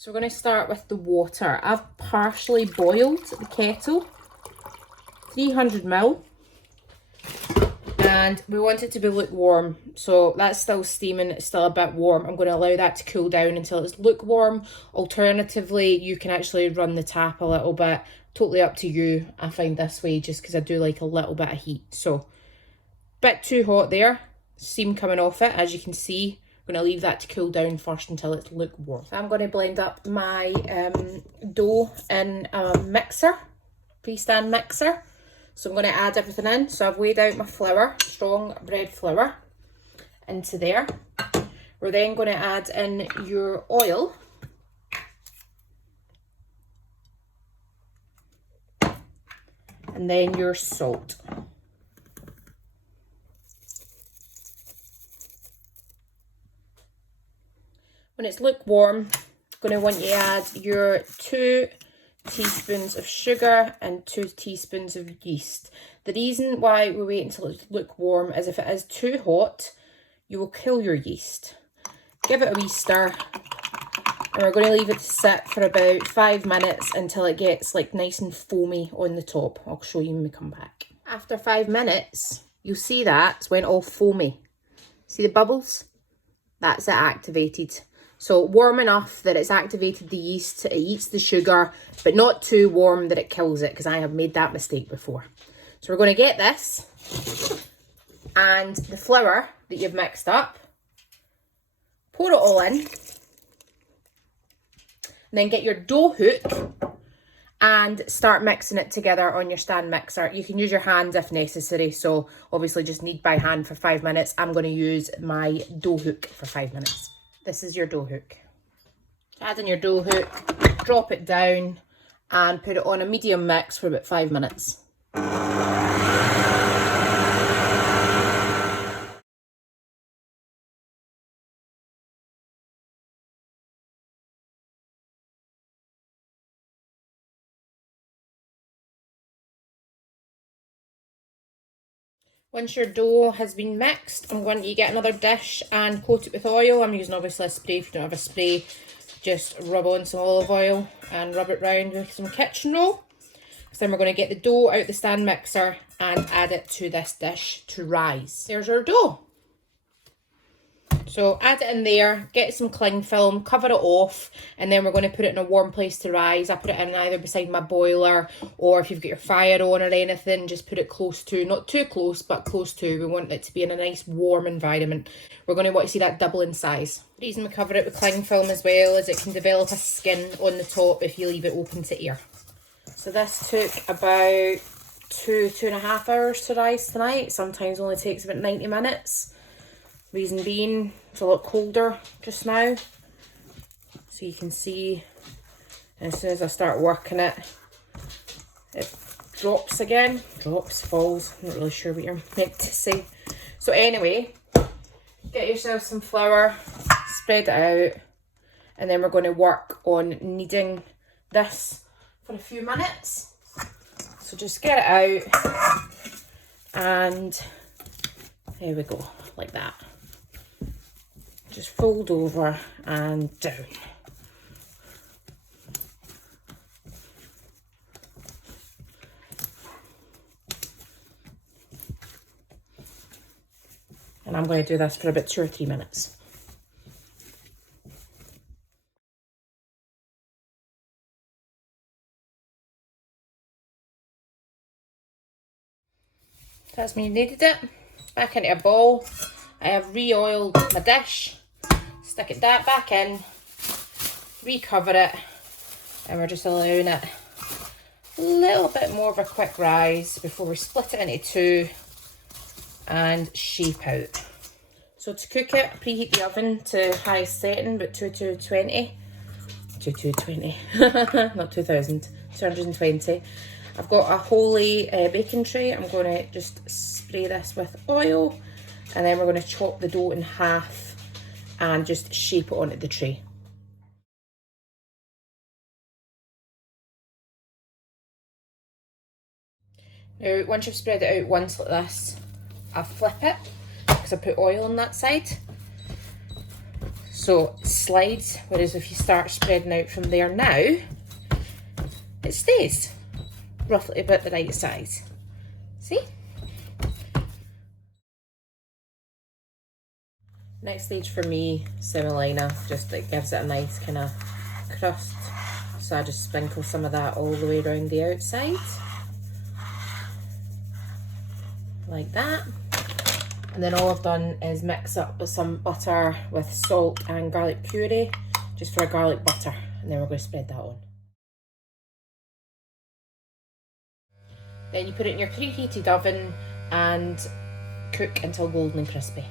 So we're going to start with the water. I've partially boiled the kettle, 300 ml, and we want it to be lukewarm. So that's still steaming, it's still a bit warm. I'm going to allow that to cool down until it's lukewarm. Alternatively, you can actually run the tap a little bit. Totally up to you. I find this way just because I do like a little bit of heat. So, bit too hot there. Steam coming off it, as you can see. I'm going to leave that to cool down first until it's lukewarm. So I'm going to blend up my dough in a mixer, freestand mixer. So I'm going to add everything in. So I've weighed out my flour, strong bread flour, into there. We're then going to add in your oil. And then your salt. When it's lukewarm, I'm going to want you to add your 2 teaspoons of sugar and 2 teaspoons of yeast. The reason why we wait until it's lukewarm is if it is too hot, you will kill your yeast. Give it a wee stir, and we're going to leave it to sit for about 5 minutes until it gets like nice and foamy on the top. I'll show you when we come back. After 5 minutes, you'll see that it's went all foamy. See the bubbles? That's it activated. So warm enough that it's activated the yeast, it eats the sugar, but not too warm that it kills it, because I have made that mistake before. So we're going to get this and the flour that you've mixed up, pour it all in, and then get your dough hook and start mixing it together on your stand mixer. You can use your hands if necessary, so obviously just knead by hand for 5 minutes. I'm going to use my dough hook for 5 minutes. This is your dough hook. Add in your dough hook, drop it down, and put it on a medium mix for about 5 minutes. Once your dough has been mixed, I'm going to get another dish and coat it with oil. I'm using obviously a spray. If you don't have a spray, just rub on some olive oil and rub it round with some kitchen roll. So then we're going to get the dough out the stand mixer and add it to this dish to rise. There's our dough. So add it in there, get some cling film, cover it off, and then we're going to put it in a warm place to rise. I put it in either beside my boiler, or if you've got your fire on or anything, just put it close to, not too close, but close to. We want it to be in a nice warm environment. We're going to want to see that double in size. The reason we cover it with cling film as well is it can develop a skin on the top if you leave it open to air. So this took about 2.5 hours to rise tonight. Sometimes only takes about 90 minutes. Reason being, it's a lot colder just now. So you can see, as soon as I start working it, it drops again. Drops, falls, I'm not really sure what you're meant to say. So anyway, get yourself some flour, spread it out, and then we're going to work on kneading this for a few minutes. So just get it out, and there we go, like that. Just fold over and down. And I'm going to do this for about 2 or 3 minutes. That's me kneaded it. Back into a bowl. I have re-oiled my dish. Stick it back in, recover it, and we're just allowing it a little bit more of a quick rise before we split it into 2 and shape out. So to cook it, preheat the oven to highest setting, but 220, not 2000, 220. I've got a holy baking tray. I'm going to just spray this with oil, and then we're going to chop the dough in half and just shape it onto the tray. Now, once you've spread it out once like this, I flip it because I put oil on that side. So it slides, whereas if you start spreading out from there now, it stays roughly about the right size. See? Next stage for me, semolina, just it gives it a nice kind of crust. So I just sprinkle some of that all the way around the outside. Like that. And then all I've done is mix up with some butter with salt and garlic puree, just for a garlic butter. And then we're going to spread that on. Then you put it in your preheated oven and cook until golden and crispy.